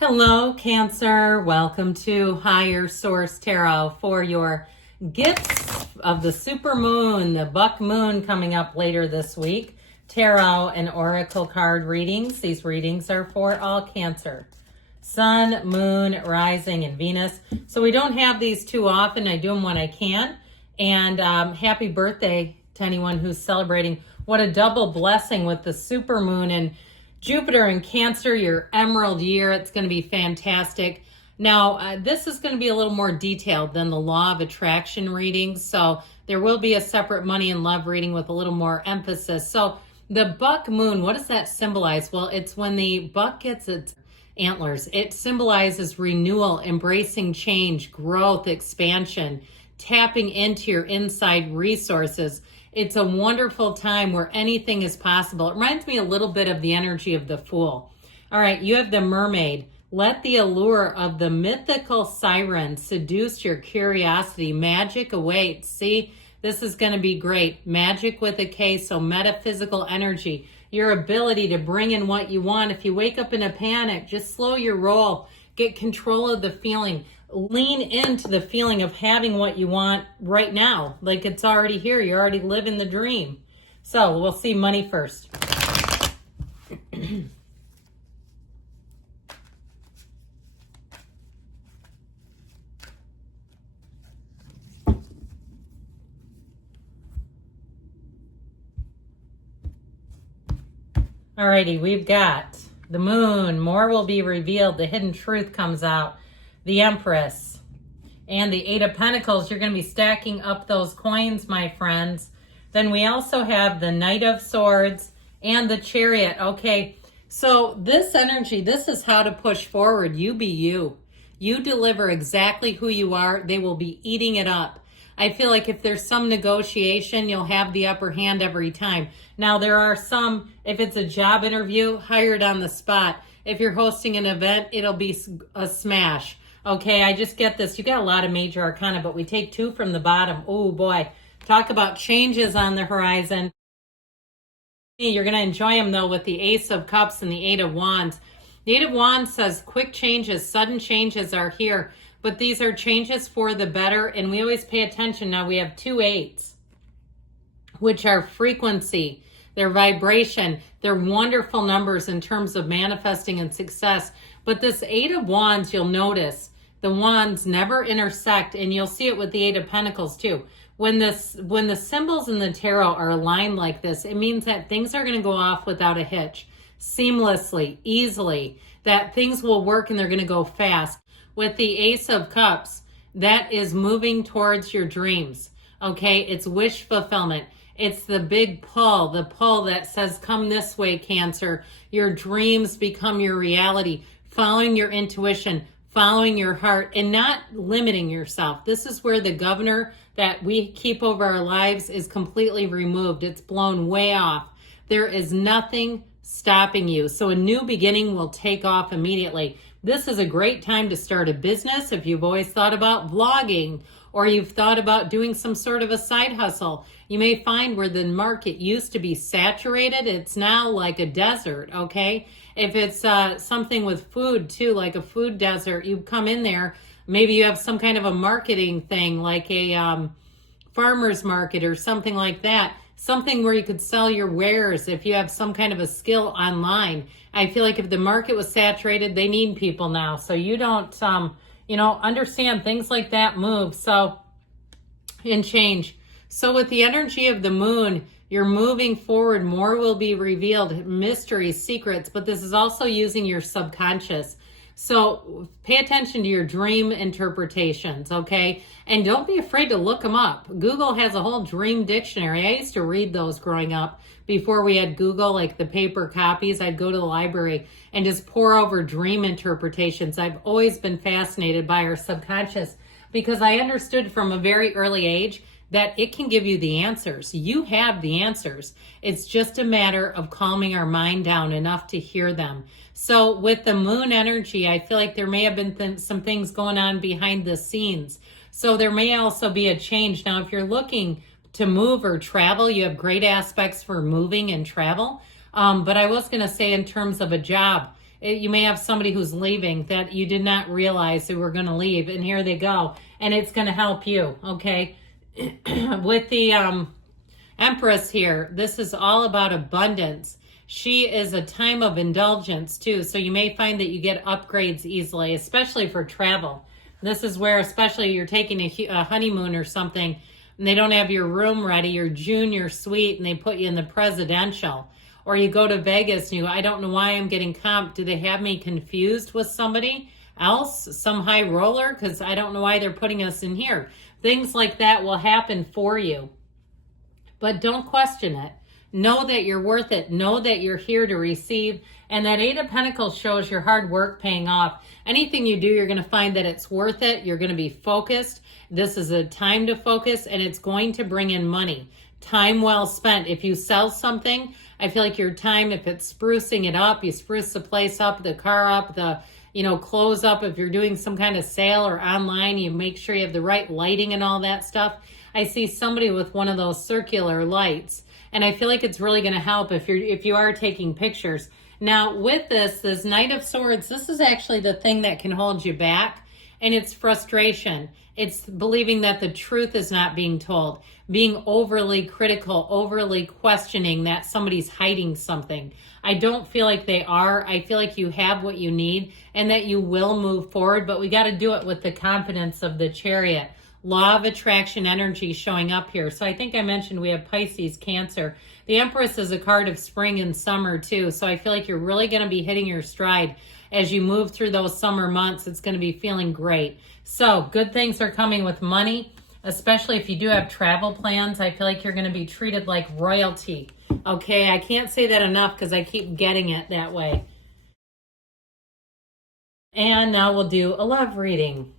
Hello, Cancer. Welcome to Higher Source Tarot for your gifts of the Supermoon, the Buck Moon coming up later this week. Tarot and Oracle card readings. These readings are for all Cancer. Sun, Moon, Rising, and Venus. So we don't have these too often. I do them when I can. And happy birthday to anyone who's celebrating. What a double blessing with the Supermoon and Jupiter in Cancer, your emerald year. It's going to be fantastic. Now, this is going to be a little more detailed than the law of attraction readings. So there will be a separate money and love reading with a little more emphasis. So the buck moon, what does that symbolize? Well, it's when the buck gets its antlers. It symbolizes renewal, embracing change, growth, expansion, tapping into your inside resources. It's a wonderful time where anything is possible. It reminds me a little bit of the energy of the Fool. All right, you have the Mermaid. Let the allure of the mythical siren seduce your curiosity. Magic awaits. See, this is going to be great. Magic with a K, so metaphysical energy. Your ability to bring in what you want. If you wake up in a panic, just slow your roll. Get control of the feeling. Lean into the feeling of having what you want right now. Like it's already here. You're already living the dream. So we'll see money first. Alrighty, we've got the Moon. More will be revealed. The hidden truth comes out. The Empress and the Eight of Pentacles. You're going to be stacking up those coins, my friends. Then we also have the Knight of Swords and the Chariot. Okay, so this energy, this is how to push forward. You be you. You deliver exactly who you are. They will be eating it up. I feel like if there's some negotiation, you'll have the upper hand every time. Now, there are some, if it's a job interview, hired on the spot. If you're hosting an event, it'll be a smash. Okay, I just get this. You got a lot of major arcana, but we take two from the bottom. Oh, boy. Talk about changes on the horizon. You're going to enjoy them, though, with the Ace of Cups and the Eight of Wands. The Eight of Wands says quick changes, sudden changes are here. But these are changes for the better, and we always pay attention. Now, we have two eights, which are frequency. They're vibration. They're wonderful numbers in terms of manifesting and success. But this Eight of Wands, you'll notice, the wands never intersect, and you'll see it with the Eight of Pentacles too. When the symbols in the tarot are aligned like this, it means that things are going to go off without a hitch, seamlessly, easily, that things will work and they're going to go fast. With the Ace of Cups, that is moving towards your dreams, okay? It's wish fulfillment. It's the big pull, the pull that says, come this way, Cancer. Your dreams become your reality. Following your intuition, following your heart, and not limiting yourself. This is where the governor that we keep over our lives is completely removed. It's blown way off. There is nothing stopping you. So a new beginning will take off immediately. This is a great time to start a business if you've always thought about vlogging or you've thought about doing some sort of a side hustle. You may find where the market used to be saturated, it's now like a desert, okay? If it's something with food too, like a food desert, you come in there, maybe you have some kind of a marketing thing like a farmer's market or something like that. Something where you could sell your wares if you have some kind of a skill online. I feel like if the market was saturated, they need people now. So you don't, understand things like that move. So, and change. So with the energy of the moon, you're moving forward. More will be revealed, mysteries, secrets, but this is also using your subconscious. So pay attention to your dream interpretations, okay? And don't be afraid to look them up. Google has a whole dream dictionary. I used to read those growing up before we had Google, like the paper copies. I'd go to the library and just pour over dream interpretations. I've always been fascinated by our subconscious because I understood from a very early age that it can give you the answers. You have the answers. It's just a matter of calming our mind down enough to hear them. So with the moon energy, I feel like there may have been some things going on behind the scenes. So there may also be a change. Now, if you're looking to move or travel, you have great aspects for moving and travel. But I was going to say in terms of a job, You may have somebody who's leaving that you did not realize they were going to leave, and here they go, and it's going to help you, okay? With the Empress here, this is all about abundance. She is a time of indulgence too, so you may find that you get upgrades easily, especially for travel. This is where, especially you're taking a honeymoon or something, and they don't have your room ready, your junior suite, and they put you in the presidential. Or you go to Vegas and you go, I don't know why I'm getting comped. Do they have me confused with somebody else, some high roller? Because I don't know why they're putting us in here. Things like that will happen for you. But don't question it. Know that you're worth it. Know that you're here to receive. And that Eight of Pentacles shows your hard work paying off. Anything you do, you're going to find that it's worth it. You're going to be focused. This is a time to focus, and it's going to bring in money. Time well spent. If you sell something, I feel like your time, if it's sprucing it up, you spruce the place up, the car up, the clothes up. If you're doing some kind of sale or online, you make sure you have the right lighting and all that stuff. I see somebody with one of those circular lights, and I feel like it's really going to help if you are taking pictures. Now, with this Knight of Swords, this is actually the thing that can hold you back, and it's frustration. It's believing that the truth is not being told, being overly critical, overly questioning that somebody's hiding something. I don't feel like they are. I feel like you have what you need and that you will move forward, but we got to do it with the confidence of the Chariot. Law of attraction energy showing up here. So I think I mentioned we have Pisces, Cancer. The Empress is a card of spring and summer too. So I feel like you're really going to be hitting your stride as you move through those summer months. It's going to be feeling great. So good things are coming with money, especially if you do have travel plans. I feel like you're going to be treated like royalty. Okay, I can't say that enough because I keep getting it that way. And now we'll do a love reading.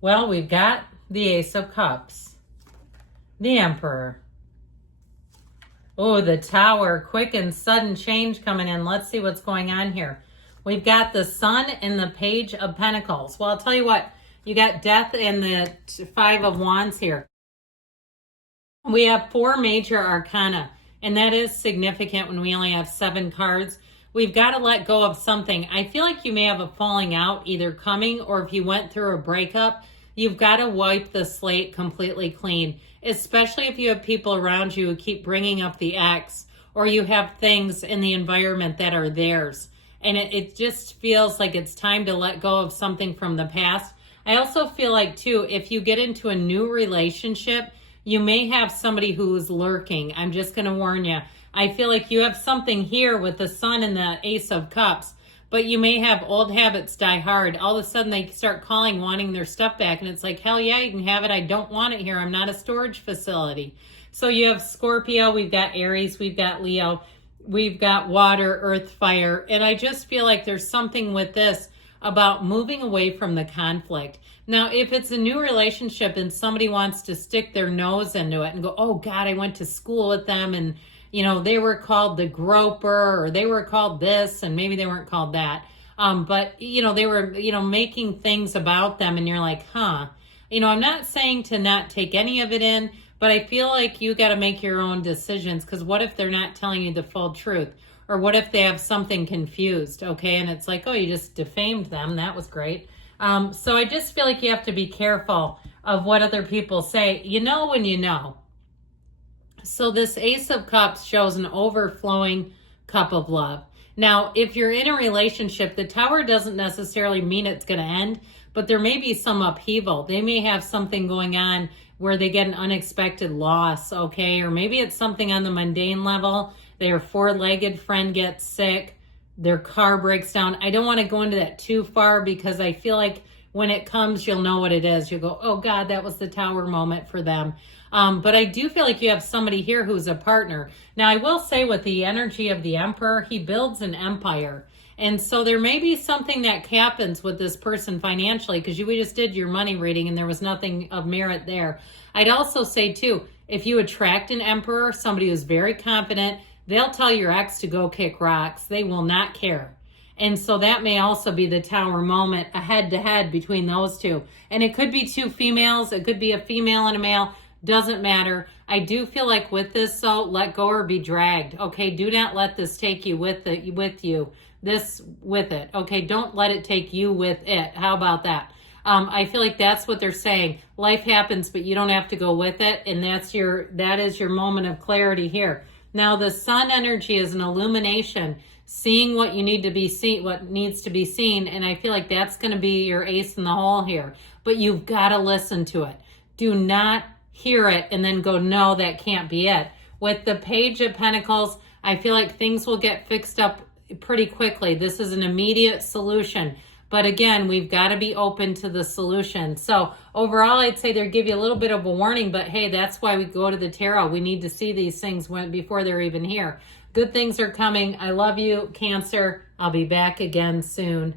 Well, we've got the Ace of Cups, the Emperor. Oh, the Tower, quick and sudden change coming in. Let's see what's going on here. We've got the Sun and the Page of Pentacles. Well, I'll tell you what, you got Death and the Five of Wands here. We have 4 major arcana, and that is significant when we only have 7 cards. We've got to let go of something. I feel like you may have a falling out either coming, or if you went through a breakup, you've got to wipe the slate completely clean, especially if you have people around you who keep bringing up the ex, or you have things in the environment that are theirs. And it just feels like it's time to let go of something from the past. I also feel like, too, if you get into a new relationship, you may have somebody who is lurking. I'm just going to warn you. I feel like you have something here with the Sun and the Ace of Cups, but you may have old habits die hard. All of a sudden they start calling, wanting their stuff back, and it's like, hell yeah, you can have it. I don't want it here. I'm not a storage facility. So you have Scorpio, we've got Aries, we've got Leo, we've got water, earth, fire, and I just feel like there's something with this about moving away from the conflict. Now, if it's a new relationship and somebody wants to stick their nose into it and go, oh God, I went to school with them and they were called the groper, or they were called this, and maybe they weren't called that. But, they were, making things about them, and you're like, huh. I'm not saying to not take any of it in, but I feel like you got to make your own decisions, because what if they're not telling you the full truth? Or what if they have something confused, okay? And it's like, oh, you just defamed them. That was great. So I just feel like you have to be careful of what other people say. You know when you know. So this Ace of Cups shows an overflowing cup of love. Now, if you're in a relationship, the Tower doesn't necessarily mean it's going to end, but there may be some upheaval. They may have something going on where they get an unexpected loss, okay? Or maybe it's something on the mundane level. Their 4-legged friend gets sick. Their car breaks down. I don't want to go into that too far, because I feel like when it comes, you'll know what it is. You'll go, oh God, that was the Tower moment for them. But I do feel like you have somebody here who's a partner. Now, I will say with the energy of the Emperor, he builds an empire. And so there may be something that happens with this person financially, because we just did your money reading and there was nothing of merit there. I'd also say, too, If you attract an emperor, somebody who's very confident, they'll tell your ex to go kick rocks. They will not care. And so that may also be the Tower moment, a head-to-head between those two. And it could be two females. It could be a female and a male. Doesn't matter. I do feel like with this, though, let go or be dragged. Okay, do not let this take you with it. Okay, don't let it take you with it. How about that? I feel like that's what they're saying. Life happens, but you don't have to go with it, and that is your moment of clarity here. Now, the sun energy is an illumination, seeing what you need to be seen, what needs to be seen, and I feel like that's going to be your ace in the hole here. But you've got to listen to it. Do not hear it and then go, no, that can't be it. With the Page of Pentacles, I feel like things will get fixed up pretty quickly. This is an immediate solution. But again, we've got to be open to the solution. So overall, I'd say they give you a little bit of a warning, but hey, that's why we go to the tarot. We need to see these things before they're even here. Good things are coming. I love you, Cancer. I'll be back again soon.